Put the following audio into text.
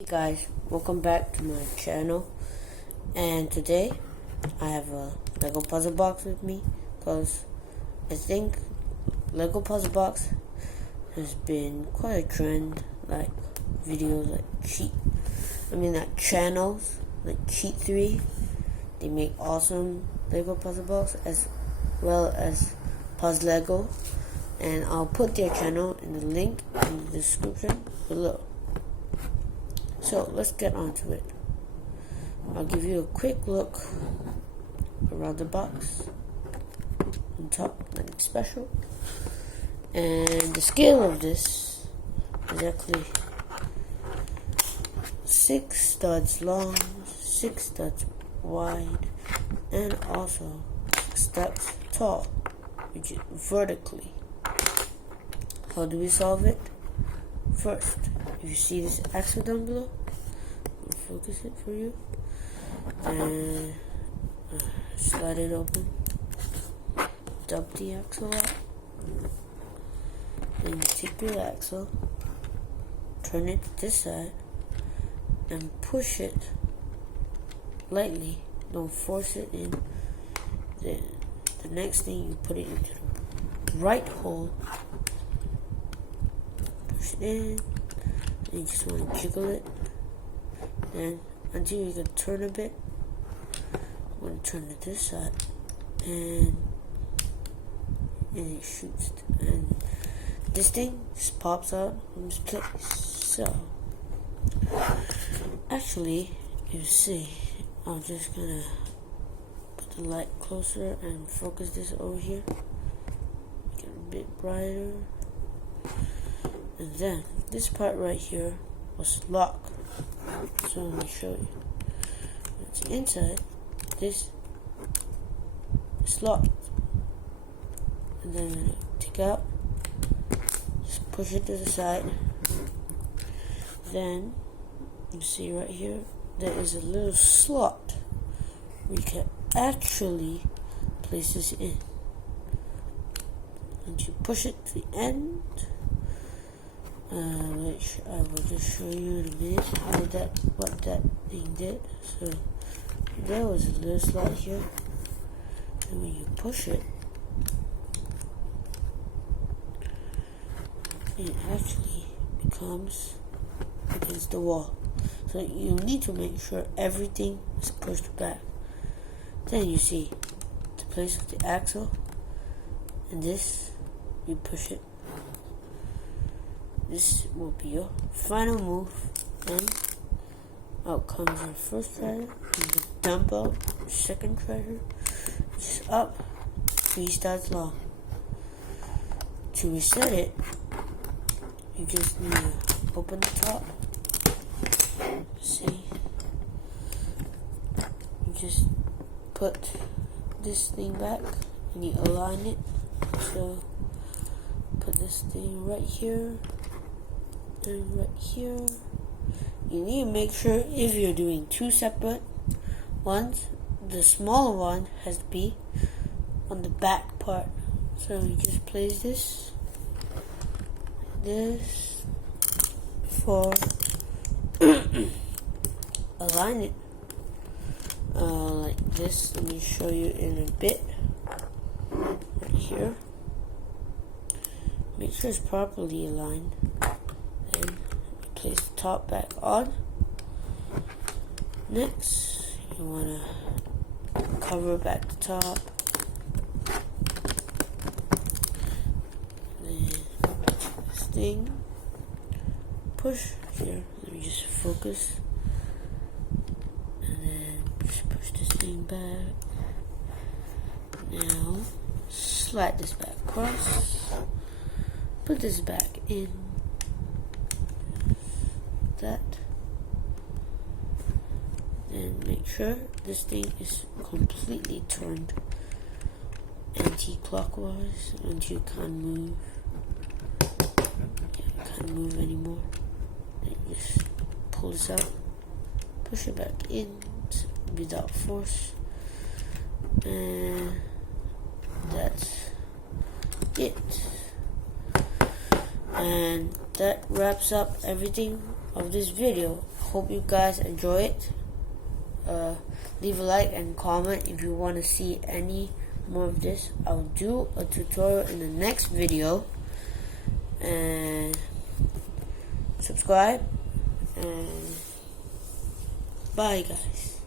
Hey guys, welcome back to my channel, and today I have a Lego puzzle box with me because I think Lego puzzle box has been quite a trend, like videos like channels like Cheat3. They make awesome Lego puzzle box as well as Puzzlego, and I'll put their channel in the link in the description below. So let's get on to it. I'll give you a quick look around the box. On top, nothing special. And the scale of this is actually 6 studs long, 6 studs wide, and also 6 studs tall, which is vertically. How do we solve it? First, if you see this axle down below, I'll focus it for you, and slide it open, dump the axle out, then you take your axle, turn it to this side, and push it lightly, don't force it in. Then the next thing, you put it into the right hole, push it in, and you just want to jiggle it, then until you can turn a bit. I'm going to turn it this side, and it shoots, and this thing just pops out from its place. So actually, you see, I'm just gonna put the light closer and focus this over here, make it a bit brighter. And then this part right here was locked. So let me show you. It's inside. This is locked. And then when I take out, just push it to the side. Then you see right here there is a little slot where you can actually place this in. And you push it to the end, which I will just show you in a minute what that thing did. So there was a little slot here, and when you push it, it actually becomes against the wall. So you need to make sure everything is pushed back. Then you see the place of the axle, and this, you push it. This will be your final move. Then out comes your first treasure, and you dump out your second treasure, which is up 3 studs long. To reset it, you just need to open the top. See? You just put this thing back and you align it. So put this thing right here and right here. You need to make sure, if you're doing 2 separate ones, the smaller one has to be on the back part. So you just place this for align it like this. Let me show you in a bit. Right here, make sure it's properly aligned, and place the top back on. Next, you want to cover back the top, then this thing, push here. Let me just focus, and then just push this thing back. Now slide this back across, put this back in that, and make sure this thing is completely turned anti-clockwise until you can't move. You can't move anymore. Then you just pull this out, push it back in without force, and that's it. And that wraps up everything of this video. hope you guys enjoy it. Leave a like and comment if you want to see any more of this. I'll do a tutorial in the next video, and subscribe, and bye guys.